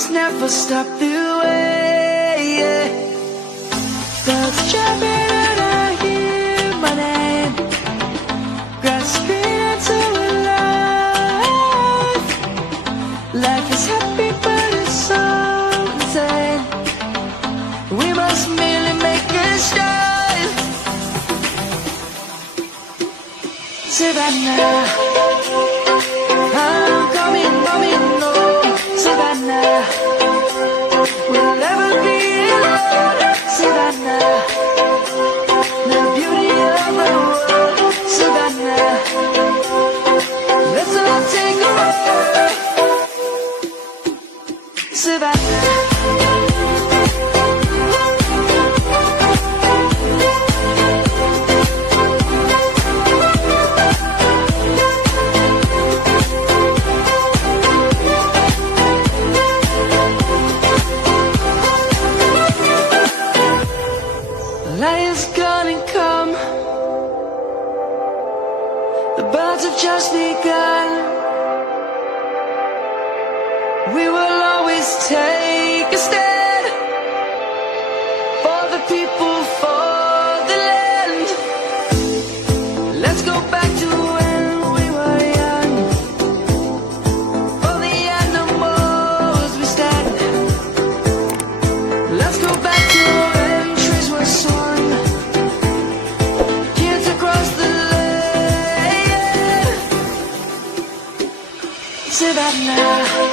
must never stop the way. Birds chirping and I hear my name, grasping into life. Life is happy but it's so insane. We must merely make a start. Savannah, I'm coming home. Savannah, we'll never be alone. Savannah, the beauty of the world. Savannah, let's all take a walk. Savannah. Light is gonna come. The birds have just begun. We will always take a stand for the people, for the land. Let's go back to when we were young. For the animals we stand. Let's go back to when trees were swung, kids across the land. Savannah.